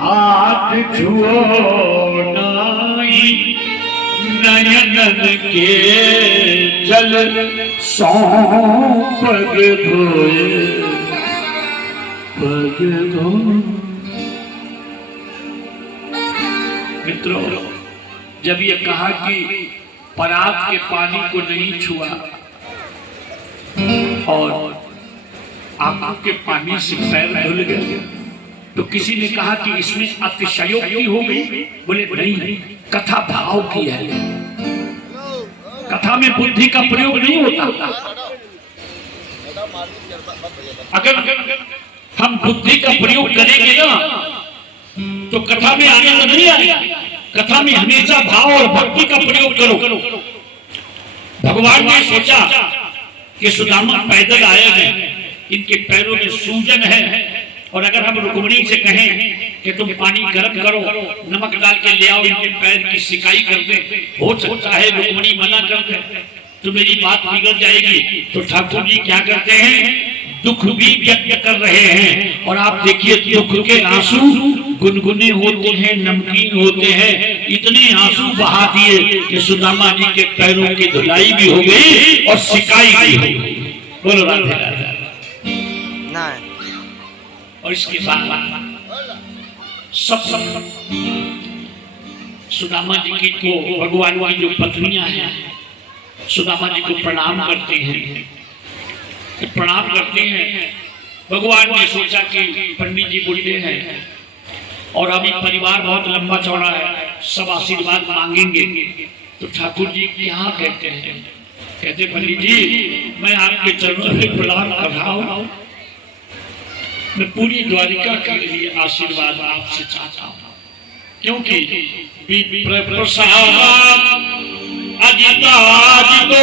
हाथ छुओ नाई नयन के जल सौंप पग धोए पग धो। मित्रों, जब ये कहा कि परात के पानी को नहीं छुआ और आंखों के पानी से पैर धुल गए, तो किसी ने कहा कि इसमें अतिशयोक्ति हो गई। बोले नहीं, कथा भाव की है, कथा में बुद्धि का प्रयोग नहीं होता। अगर हम बुद्धि का प्रयोग करेंगे ना तो कथा में आनंद नहीं आएगा। कथा में हमेशा भाव और भक्ति का प्रयोग करो। भगवान ने सोचा कि सुदामा पैदल आए हैं, इनके पैरों में सूजन है, और अगर हम रुक्मिणी से कहें कि तुम पानी गर्म करो, नमक डाल के ले आओ, इनके पैर की सिकाई कर दे, हो सकता है रुक्मिणी मना कर दे तो मेरी बात बिगड़ जाएगी। तो ठाकुर जी क्या करते हैं, दुख भी व्यक्त कर रहे हैं। और आप देखिए, दुख के आंसू गुनगुने होते हैं, नमकीन होते हैं। इतने आंसू बहा दिए कि सुदामा जी के पैरों की धुलाई भी हो गई और सिकाई भी हो गई। बोलो राधे राधे। और इसके बाद सब सुदामा जी की को भगवान की जो पत्नियां हैं सुदामा जी को प्रणाम करती हैं, प्रणाम करते हैं। भगवान ने सोचा कि पंडित जी बूढ़े हैं और अभी परिवार बहुत लंबा चौड़ा है, सब आशीर्वाद मांगेंगे। तो ठाकुर जी क्या कहते हैं, कहते पंडित जी मैं आपके चरणों में प्रणाम कर रहा हूँ, मैं पूरी द्वारिका के लिए आशीर्वाद आपसे चाहता हूँ, क्योंकि अजिताजितो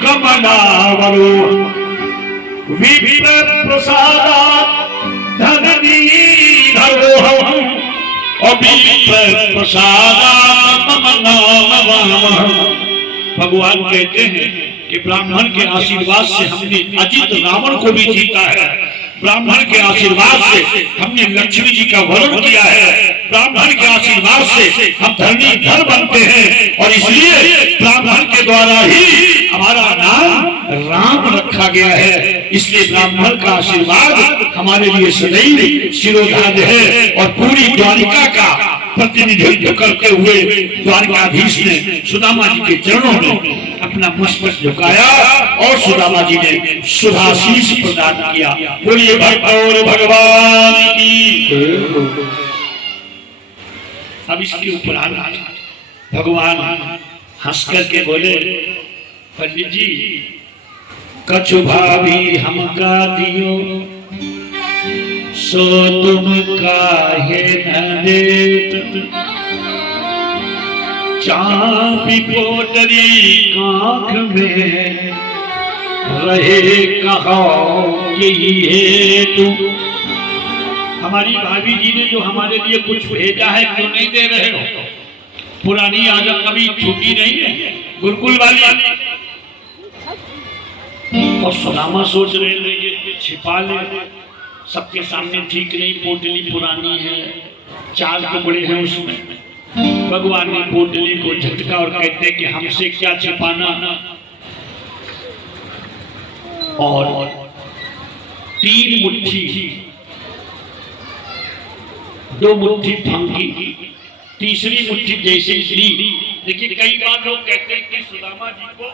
कमलावरो विप्र प्रसादात् धननिधरो अभिप्र प्रसादात् मम नाम वामः। भगवान कहते हैं कि ब्राह्मण के आशीर्वाद से हमने अजित रावण को भी जीता है, ब्राह्मण के आशीर्वाद से हमने लक्ष्मी जी का वरण किया है, ब्राह्मण के आशीर्वाद से हम धरणीधर बनते हैं, और इसलिए ब्राह्मण के द्वारा ही हमारा नाम राम रखा गया है। इसलिए ब्राह्मण का आशीर्वाद हमारे लिए सदैव शिरोधार्य है। और पूरी द्वारिका का प्रतिनिधित्व करते हुए द्वारिकाधीश ने सुदामा जी के चरणों में अपना मस्तक झुकाया और सुदामा जी ने शुभाशीष प्रदान किया। बोलिए भगवान की। अब इसके ऊपर भगवान हंस करके बोले, पंडित जी कछु भाभी हमका दियो सो तुम काहे न देत, चापी पोटरी आँख में रहे कहो यही है तू। हमारी भाभी जी ने जो हमारे लिए कुछ भेजा है क्यों नहीं दे रहे हो? पुरानी आदत कभी छूटी नहीं है गुरुकुल वाली। और सुदामा सोच रहे छिपा ले, सबके सामने ठीक नहीं, पोटली पुरानी है, 4 टुकड़े हैं उसमें। भगवान ने पोटली को झटका और कहते कि हमसे क्या छिपाना, और 3 मुट्ठी 2 मुट्ठी फंकी, तीसरी मुट्ठी जैसे ली। देखिए कई बार लोग कहते हैं कि सुदामा जी को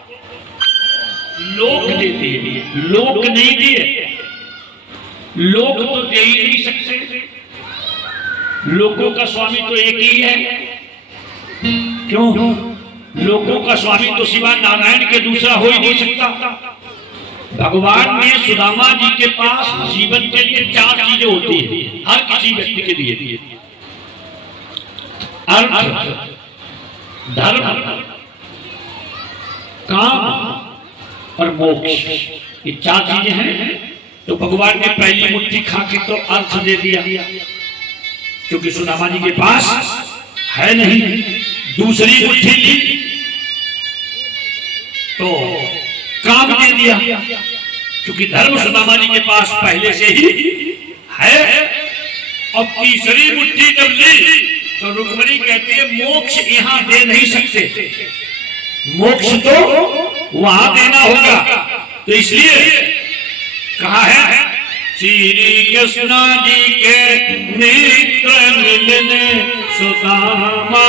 लोक दे दिए, लोक नहीं दिए, लोक तो दे ही नहीं सकते, लोकों का स्वामी तो एक ही है। क्यों? लोकों का स्वामी तो सिवा नारायण के दूसरा हो ही नहीं सकता। भगवान ने सुदामा जी के पास जीवन के लिए 4 चीजें होती है हर किसी व्यक्ति के लिए, अर्थ, धर्म, काम और मोक्ष। ये 4 चीजें हैं। तो भगवान ने पहली मुट्ठी खा के तो अर्थ दे दिया, क्योंकि सुदामा जी के पास है नहीं। दूसरी मुट्ठी ली तो काम दे दिया, क्योंकि धर्म सुदामा जी के पास पहले से ही है। और तीसरी मुट्ठी जब ली तो रुक्मिणी कहती है मोक्ष यहाँ दे नहीं सकते, मोक्ष तो वहां देना होगा। तो इसलिए कहा है श्री कृष्ण जी के नेत्र मिलने सुदामा,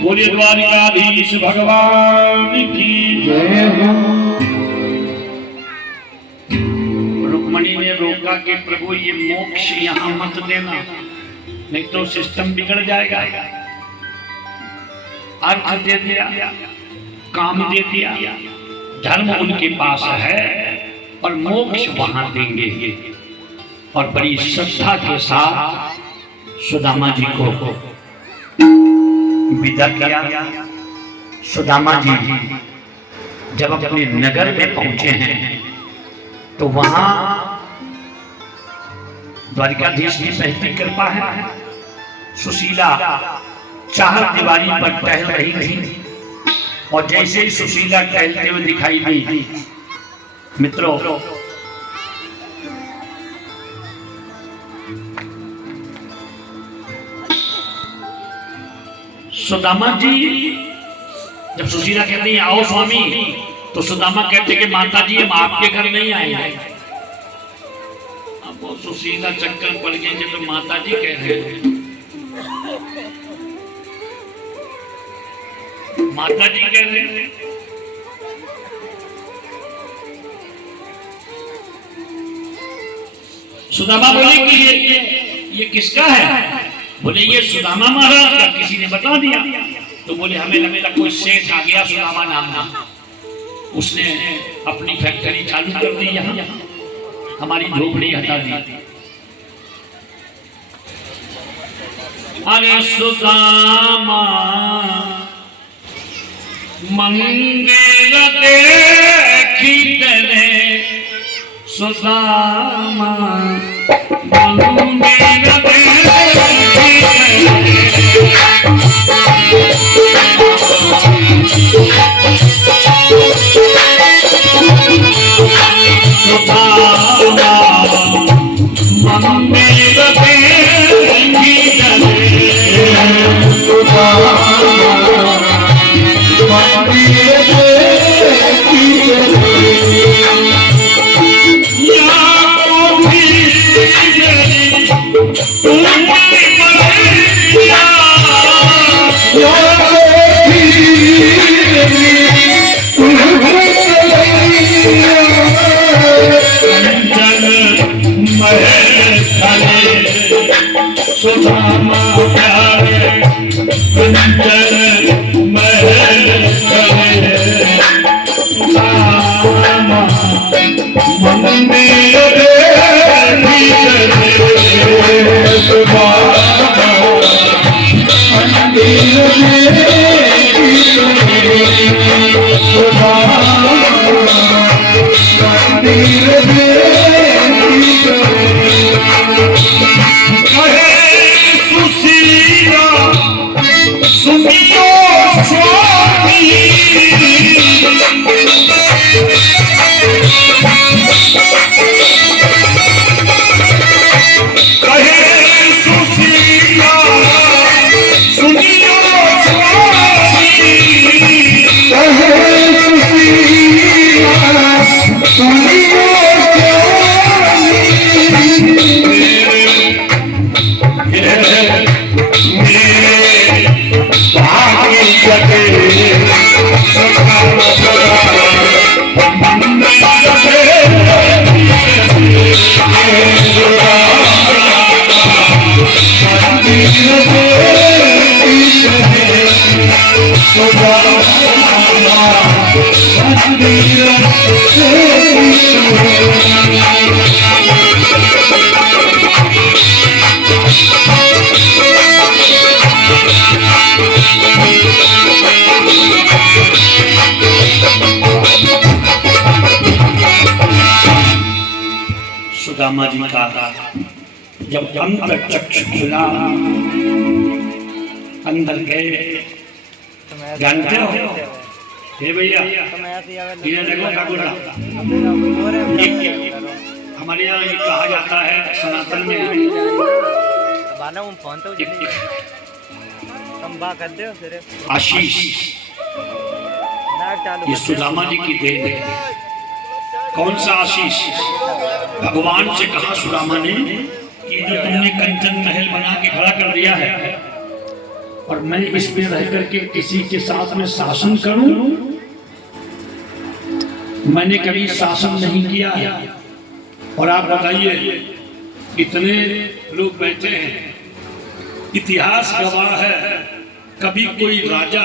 बोलिए द्वारिकाधीश भगवान की जय। रुक्मिणी ने रोका कि प्रभु ये मोक्ष यहाँ मत देना, नहीं तो सिस्टम बिगड़ जाएगा। अर्थ दे दिया, काम दे दिया, धर्म उनके पास है और मोक्ष वहां देंगे। और बड़ी श्रद्धा के साथ सुदामा जी को विदा किया। सुदामा जी जब अपने नगर में पहुंचे हैं तो वहां द्वारिकाधीश की पहली कृपा है। सुशीला चार दीवारी पर टहल रही थी और जैसे ही सुशीला टहलते हुए दिखाई दी, मित्रों सुदामा जी जब सुशीला कहती है आओ स्वामी, तो सुदामा कहते कि माता जी हम आपके घर नहीं आए हैं। अब वो सुशीला चक्कर पड़ गई तो माता जी कह रहे हैं, माता जी कह रहे हैं। सुदामा बोले कि ये किसका है? बोले ये सुदामा महाराज का, किसी ने बता दिया। तो बोले हमें लगता कोई सेठ आ गया सुदामा नाम का, उसने अपनी फैक्ट्री चालू कर दी, यहाँ हमारी झोपड़ी हटा दी। अरे सुदामा मंगल देखी तेरे, सुदामा मंगल देखी तेरे, सुदामा प्यारे कंचन महल करे सुदामा मंदिर सुदामा जी का जब अंतर चक्षु खुला, अंदर गए, जानते हो हे भैया, इन्हें देखो क्या बोल रहा। हमारे यहाँ ये कहा जाता है सनातन में, आशीष ये सुदामा जी की देन है। कौन सा आशीष? भगवान से कहा सुदामा ने कि जो तुमने कंचन महल बना के खड़ा कर दिया है और मैं इसमें रह करके किसी के साथ में शासन करूं, मैंने कभी शासन नहीं किया है। और आप बताइए, इतने लोग बैठे हैं, इतिहास गवाह है, कभी कोई राजा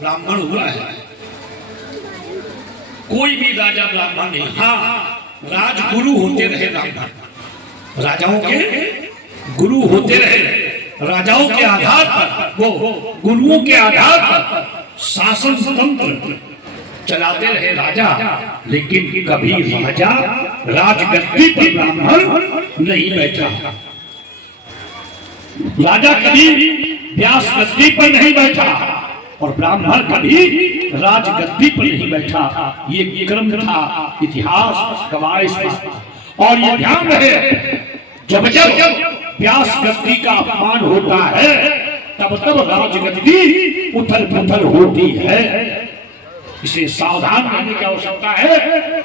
ब्राह्मण हुआ है? कोई भी राजा ब्राह्मण नहीं। हाँ, राजगुरु होते रहे ब्राह्मण, राजाओं के गुरु होते रहे, राजाओं के आधार पर, वो गुरुओं के आधार पर शासन तंत्र चलाते रहे राजा, लेकिन कभी राजा राजगद्दी पर ब्राह्मण नहीं बैठा। राजा कभी व्यास गद्दी पर नहीं बैठा और ब्राह्मण कभी राजगद्दी पर नहीं बैठा। ये विक्रम था, इतिहास गवाह इस बात। और ये ध्यान रहे, जब जब व्यास गद्दी का अपमान होता है, तब तब राजगद्दी उथल पुथल होती है। इसे सावधान रहने की आवश्यकता है।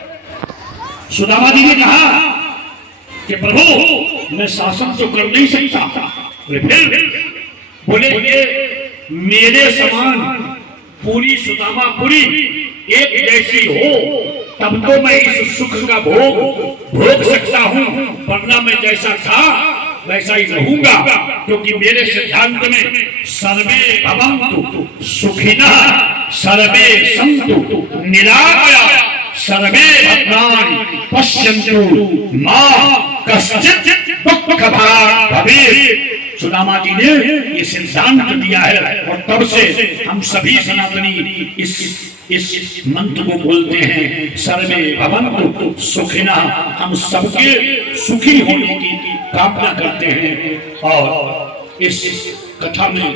सुदामा जी ने कहा कि प्रभु मैं शासन तो कर नहीं सकता, फिर बोले मेरे समान पूरी सुदामापुरी एक जैसी हो तब तो मैं इस सुख का भोग सकता हूँ, वरना मैं जैसा था वैसा ही रहूंगा। क्योंकि मेरे सिद्धांत में सर्वे भवन्तु सुखिनः सर्वे सन्तु निरामयाः सर्वे भद्राणि पश्यन्तु मा कश्चित् दुःखभाग् भवेत्। सुदामा जी ने ये सिद्धांत दिया है और तब से हम सभी सनातनी इस मंत्र को बोलते हैं, सर्वे भवन्तु सुखिनः। हम सबके सुखी होने की कामना करते हैं। और इस कथा में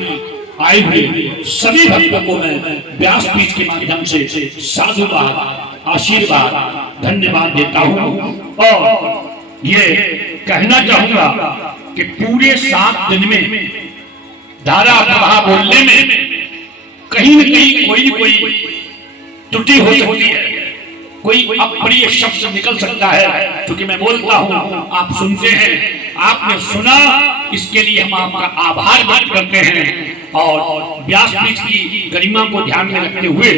आए हुए सभी भक्तों को मैं व्यासपीठ के माध्यम से साधुवाद, आशीर्वाद, धन्यवाद देता हूँ। और ये कहना चाहूंगा कि पूरे 7 दिन में धारा प्रवाह बोलने में कहीं न कहीं कोई न कोई त्रुटि हो सकती है, कोई अप्रिय शब्द निकल सकता है, क्योंकि मैं बोलता हूं, आप सुनते हैं, आपने सुना, इसके लिए हम आपका आभार व्यक्त करते हैं और व्यासपीठ की गरिमा को ध्यान में रखते हुए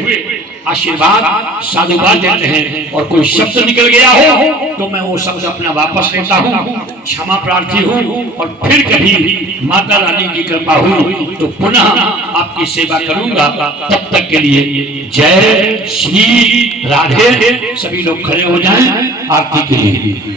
आशीर्वाद साधुवाद देते हैं। और कोई शब्द निकल गया हो तो मैं वो शब्द अपना वापस लेता हूँ, क्षमा प्रार्थी हूँ, और फिर कभी माता रानी की कृपा हुई तो पुनः आपकी सेवा करूंगा। तब तक के लिए जय श्री राधे। सभी लोग खड़े हो जाएं आरती के लिए।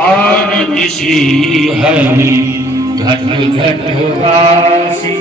आरती श्री हरि घट घट वासी,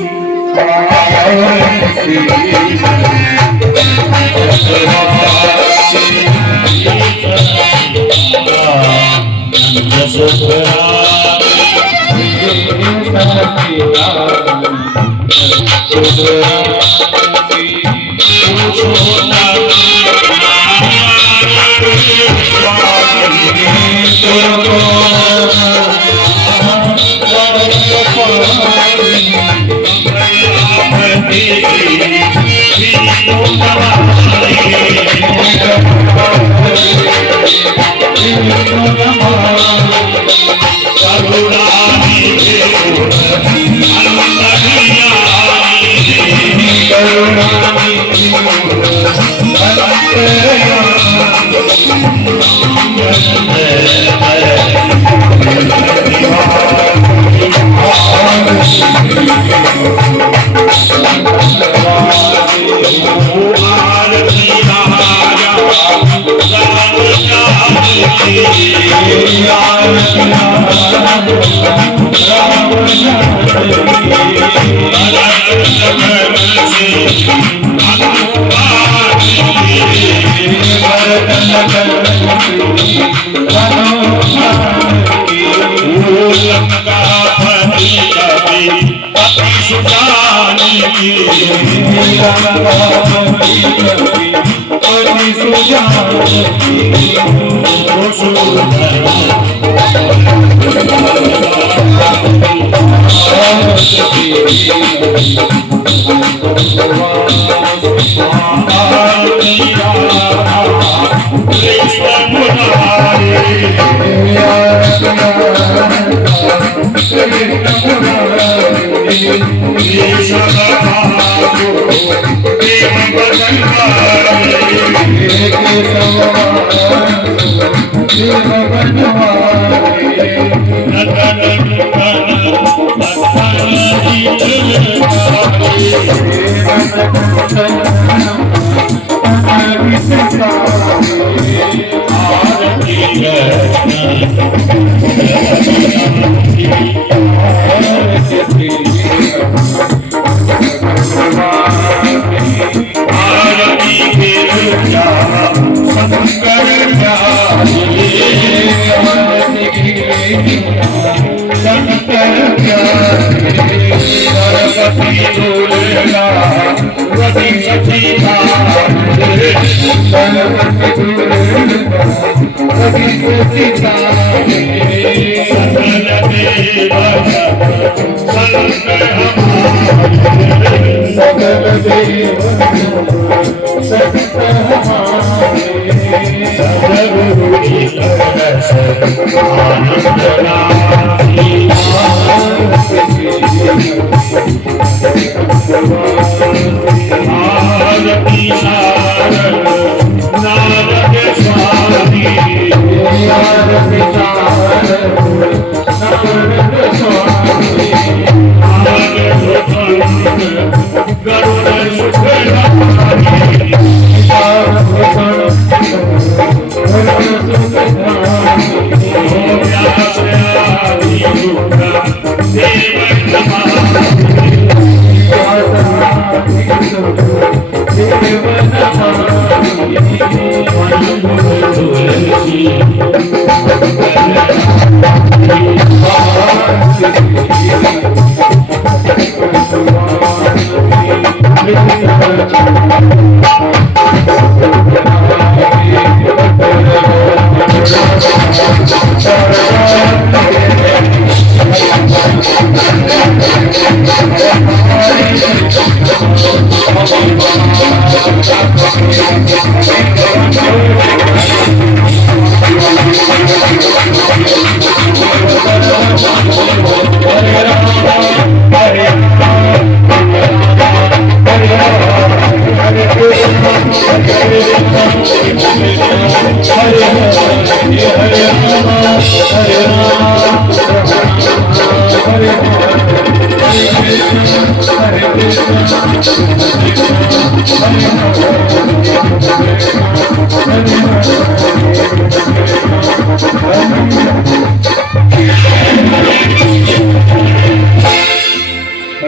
Thank you.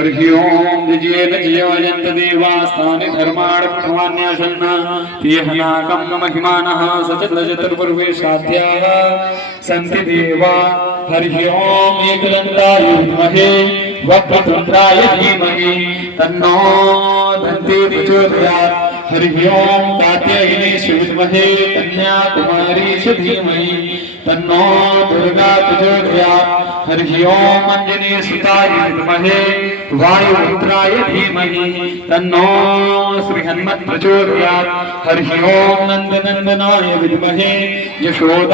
हरि ओम विजयेन जयोजन्त देवास्तानि धर्माणि प्रथमान्यासन्ना तेहनाकं महिमानः सचतुर्वेशाद्याः सन्ति देवा हरि ओम एकदन्ताय विद्महे वक्रतुण्डाय धीमहि तन्नो दन्ति प्रचोदयात् हरि ओम कात्यायनी विद्महे कन्याकुमारी धीमहि तन्नो दुर्गा प्रचोदयात् हरि ओम अंजनी सुताय विद्महे वायुपुत्राय धीमहि तन्नो श्री हनुमत् प्रचोदयात् हरि ओम नंदनंदनाय विद्महे यशोदा